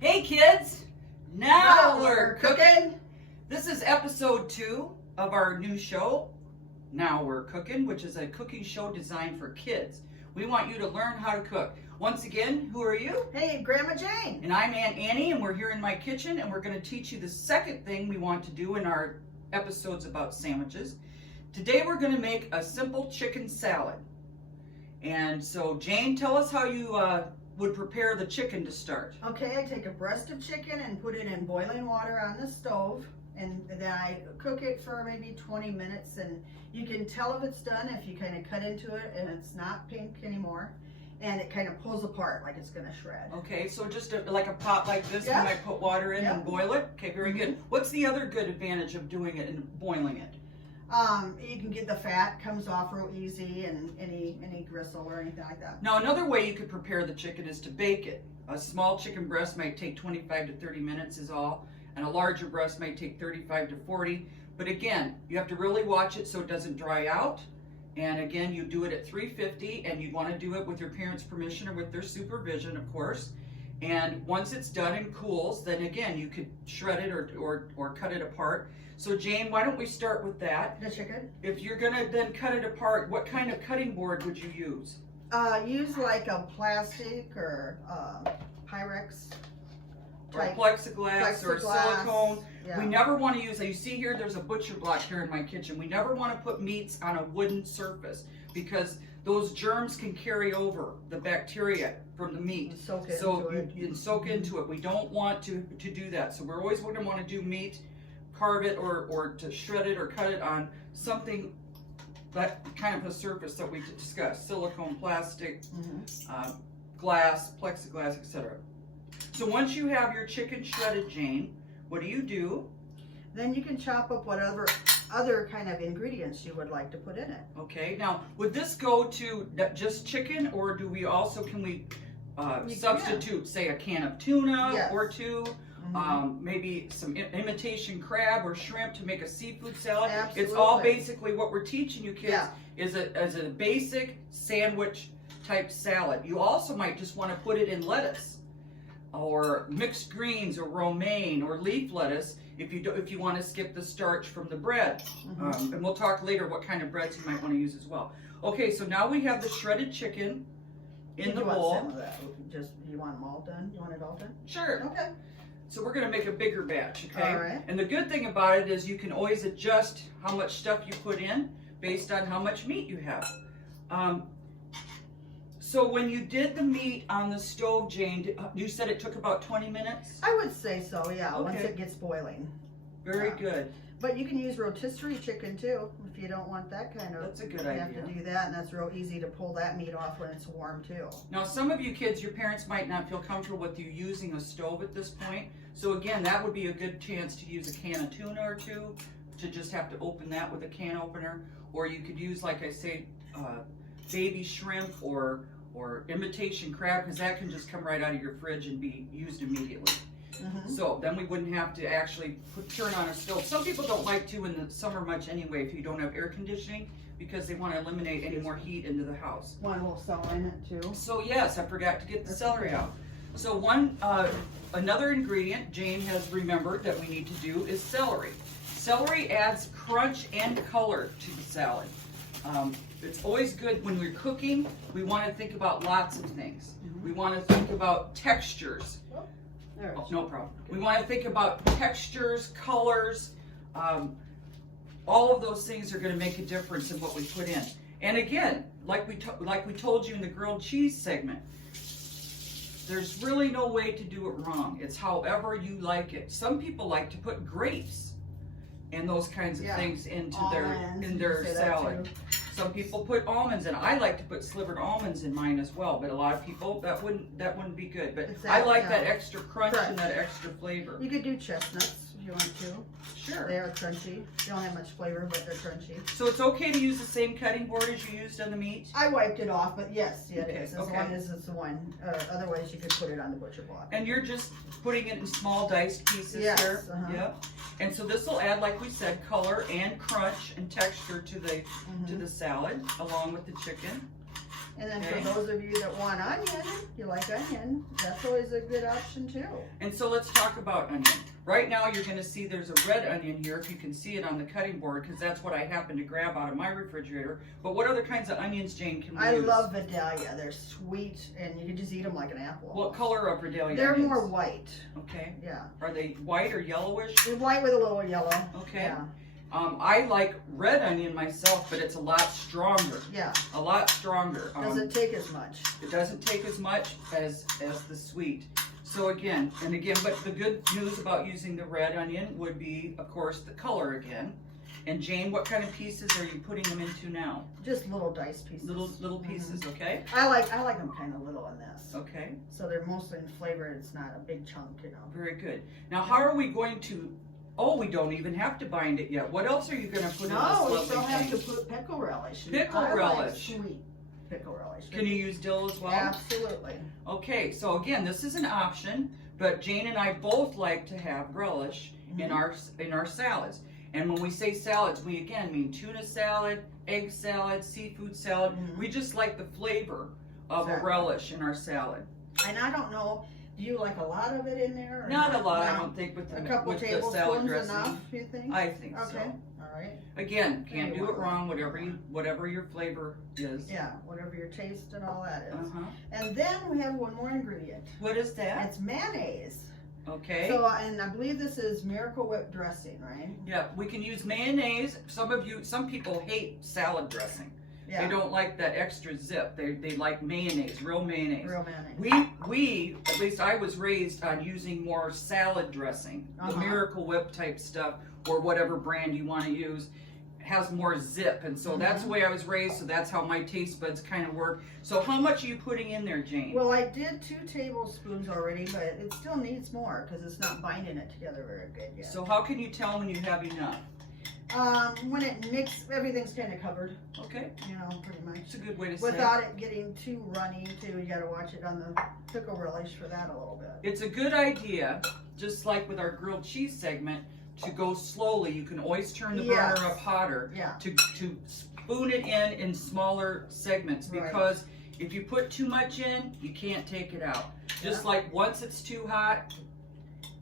Hey kids, now we're cooking. cooking. This is episode 2 of our new show, Now We're Cooking, which is a cooking show designed for kids. We want you to learn how to cook. Once again, who are you? Hey, Grandma Jane. And I'm Aunt Annie, and we're here in my kitchen, and we're going to teach you the second thing we want to do in our episodes about sandwiches. Today we're going to make a simple chicken salad. And so Jane, tell us how you would prepare the chicken to start. Okay, I take a breast of chicken and put it in boiling water on the stove, and then I cook it for maybe 20 minutes, and you can tell if it's done if you kind of cut into it and it's not pink anymore, and it kind of pulls apart like it's gonna shred. Okay, so just like a pot like this, Yeah. you might put water in Yeah. and boil it. Okay, very good. What's the other good advantage of doing it and boiling it? You can get the fat comes off real easy, and any gristle or anything like that. Now, another way you could prepare the chicken is to bake it. A small chicken breast might take 25 to 30 minutes is all, and a larger breast might take 35 to 40. But again, you have to really watch it so it doesn't dry out. And again, you do it at 350, and you want to do it with your parents' permission or with their supervision, of course. And once it's done and cools, then again, you could shred it or cut it apart. So Jane, why don't we start with that? The chicken? If you're gonna then cut it apart, what kind of cutting board would you use? Use like a plastic or Pyrex Or type. plexiglass or silicone. Yeah. We never want to use, you see here, there's a butcher block here in my kitchen. We never want to put meats on a wooden surface because those germs can carry over the bacteria from the meat. Soak it So into it. you soak into it. We don't want to do that. So we're always going to want to do meat, carve it or to shred it or cut it on something that kind of a surface that we discussed, silicone, plastic, glass, plexiglass, etc. So once you have your chicken shredded, Jane, what do? Then you can chop up whatever other kind of ingredients you would like to put in it. Okay, now would this go to just chicken, or do we also, can we substitute, say, a can of tuna Yes. or two? Maybe some imitation crab or shrimp to make a seafood salad. Absolutely. It's all basically what we're teaching you kids Yeah. is a basic sandwich type salad. You also might just want to put it in lettuce or mixed greens or romaine or leaf lettuce if you want to skip the starch from the bread. And we'll talk later what kind of breads you might want to use as well. Okay, so now we have the shredded chicken in the bowl. Want some of that? Just, you want them all done? You want it all done? Sure. Okay. So we're going to make a bigger batch, okay? All right. And the good thing about it is you can always adjust how much stuff you put in based on how much meat you have. So when you did the meat on the stove, Jane, you said it took about 20 minutes? I would say so, yeah, once Okay. it gets boiling. Very good. But you can use rotisserie chicken too, if you don't want that kind of. That's a good You have idea. to do that, and that's real easy to pull that meat off when it's warm too. Now, some of you kids, your parents might not feel comfortable with you using a stove at this point. So again, that would be a good chance to use a can of tuna or two, to just have to open that with a can opener. Or you could use, like I say, baby shrimp or imitation crab, because that can just come right out of your fridge and be used immediately. So then we wouldn't have to actually turn on a stove. Some people don't like to in the summer much anyway if you don't have air conditioning, because they want to eliminate any more heat into the house. One little celery in it too. So yes, I forgot to get the That's celery okay. out. So another ingredient Jane has remembered that we need to do is celery. Celery adds crunch and color to the salad. It's always good when we're cooking. We want to think about lots of things. We want to think about textures. There it Oh, is. no problem. We want to think about textures, colors. All of those things are going to make a difference in what we put in. And again, like we told you in the grilled cheese segment, there's really no way to do it wrong. It's however you like it. Some people like to put grapes and those kinds of things into Almonds, their you say that salad. too. Some people put almonds in. I like to put slivered almonds in mine as well, but a lot of people that wouldn't be good. But I like that extra crunch and that extra flavor. You could do chestnuts if you want to. Sure. They are crunchy. They don't have much flavor, but they're crunchy. So it's okay to use the same cutting board as you used on the meat? I wiped it off, but yes, it Okay, is. As okay. long as it's the one. Otherwise, you could put it on the butcher block. And you're just putting it in small diced pieces Yes, here? uh-huh. Yep. And so this will add, like we said, color and crunch and texture to the salad along with the chicken. And then Okay. for those of you that want onion, you like onion, that's always a good option too. And so let's talk about onion. Right now you're gonna see there's a red onion here, if you can see it on the cutting board, because that's what I happened to grab out of my refrigerator. But what other kinds of onions, Jane, can we I use? love Vidalia. They're sweet and you can just eat them like an apple. What color of Vidalia They're onions? more white. Okay. Yeah. Are they white or yellowish? They're white with a little yellow. Okay. Yeah. I like red onion myself, but it's a lot stronger. Yeah. A lot stronger. Doesn't take as much. It doesn't take as much as the sweet. So again, but the good news about using the red onion would be, of course, the color again. And Jane, what kind of pieces are you putting them into now? Just little diced pieces. Little pieces, okay? I like them kind of little in this. Okay, So they're mostly in flavor. It's not a big chunk, you know. very good. Now, how are we going to? Oh, we don't even have to bind it yet. What else are you going to put in this No, we lovely still have thing? to put pickle relish. Pickle I relish. Like sweet pickle relish. Can you use dill as well? Absolutely. Okay, so again, this is an option, but Jane and I both like to have relish in our salads. And when we say salads, we again mean tuna salad, egg salad, seafood salad. We just like the flavor of a relish in our salad. And I don't know, do you like a lot of it in there? Or Not a lot, I no? don't think, with A couple the salad tablespoons dressing. enough, you think? I think Okay, so. all right. Again, can't Maybe do it one. wrong. Whatever your flavor is. Yeah, whatever your taste and all that is. Uh-huh. And then we have one more ingredient. What is that? It's mayonnaise. Okay. So, and I believe this is Miracle Whip dressing, right? Yeah, we can use mayonnaise. Some people hate salad dressing. Yeah. They don't like that extra zip. They like mayonnaise, real mayonnaise. Real mayonnaise. We at least I was raised on using more salad dressing. The Miracle Whip type stuff, or whatever brand you want to use, has more zip, and so that's the way I was raised. So that's how my taste buds kind of work. So how much are you putting in there, Jane? Well, I did 2 tablespoons already, but it still needs more because it's not binding it together very good yet. So how can you tell when you have enough? When it mixes, everything's kind of covered. Okay, You know, pretty much. it's a good way to say Without it getting too runny, too. You got to watch it on the pickle relish for that a little bit. It's a good idea, just like with our grilled cheese segment, to go slowly. You can always turn the burner up hotter. Yeah. To spoon it in smaller segments, because if you put too much in, you can't take it out. Just like once it's too hot,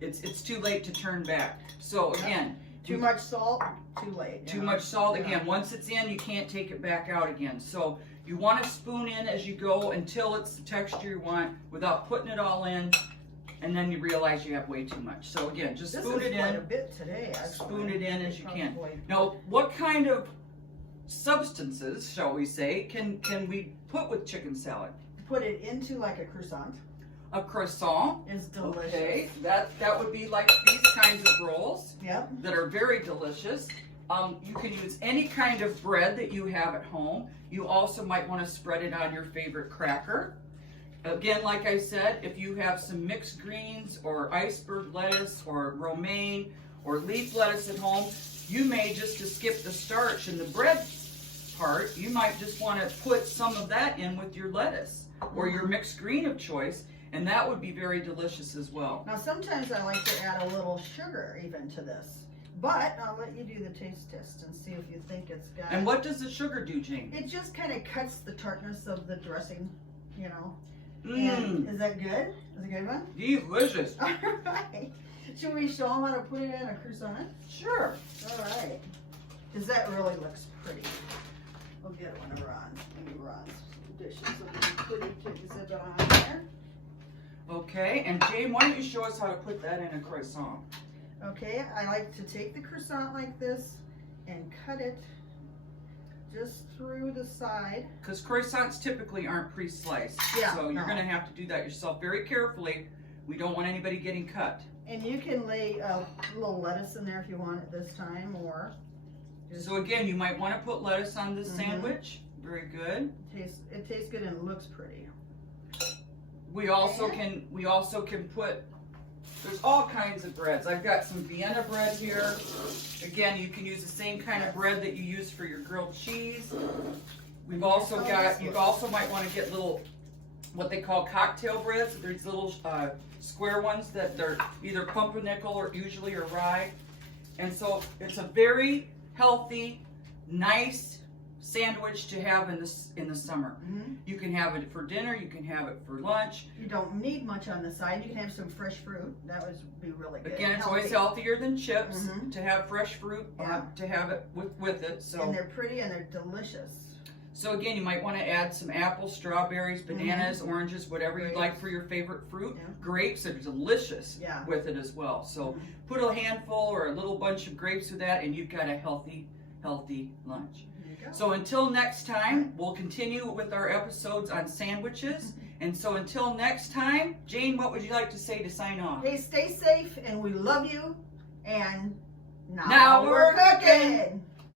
it's too late to turn back. So again, Too much salt, too late. too much salt again. Once it's in, you can't take it back out again. So you want to spoon in as you go until it's the texture you want, without putting it all in, and then you realize you have way too much. So again, just spoon it quite a in. bit today, actually. Spoon it in as you can. Probably. Now, what kind of substances, shall we say, can we put with chicken salad? Put it into like a croissant. A croissant. It's delicious. Okay, that would be like these kinds of rolls Yep. that are very delicious. You can use any kind of bread that you have at home. You also might want to spread it on your favorite cracker. Again, like I said, if you have some mixed greens or iceberg lettuce or romaine or leaf lettuce at home, you may just, to skip the starch in the bread part, you might just want to put some of that in with your lettuce or your mixed green of choice, and that would be very delicious as well. Now, sometimes I like to add a little sugar even to this, but I'll let you do the taste test and see if you think it's got. And what does the sugar do, Jane? It just kind of cuts the tartness of the dressing, you know. And is that good? Is it a good one? Delicious. All right. Should we show them how to put it in a croissant? Sure. All right. Because that really looks pretty. We'll get it whenever on. Maybe Ron's dishes will be pretty to exhibit on there. Okay, and Jane, why don't you show us how to put that in a croissant? Okay, I like to take the croissant like this and cut it just through the side. Because croissants typically aren't pre-sliced. Yeah, So you're no. going to have to do that yourself very carefully. We don't want anybody getting cut. And you can lay a little lettuce in there if you want it this time, or just So again, you might want to put lettuce on this sandwich. Very good. it tastes good and looks pretty. We also can put, there's all kinds of breads. I've got some Vienna bread here. Again, you can use the same kind of bread that you use for your grilled cheese. We've also got, you also might want to get little, what they call cocktail breads. There's little square ones that they're either pumpernickel or usually rye. And so it's a very healthy, nice sandwich to have in the summer. You can have it for dinner, you can have it for lunch. You don't need much on the side. You can have some fresh fruit. That would be really good. Again, it's Healthy. always healthier than chips to have fresh fruit, Yeah. to have it with it. And So, they're pretty and they're delicious. so again, you might want to add some apples, strawberries, bananas, oranges, whatever you like for your favorite fruit. Yeah. Grapes are delicious Yeah. with it as well. So put a handful or a little bunch of grapes with that, and you've got a healthy lunch. There you go. So until next time, we'll continue with our episodes on sandwiches. And so until next time, Jayne, what would you like to say to sign off? Hey, stay safe and we love you. And Now we're cooking.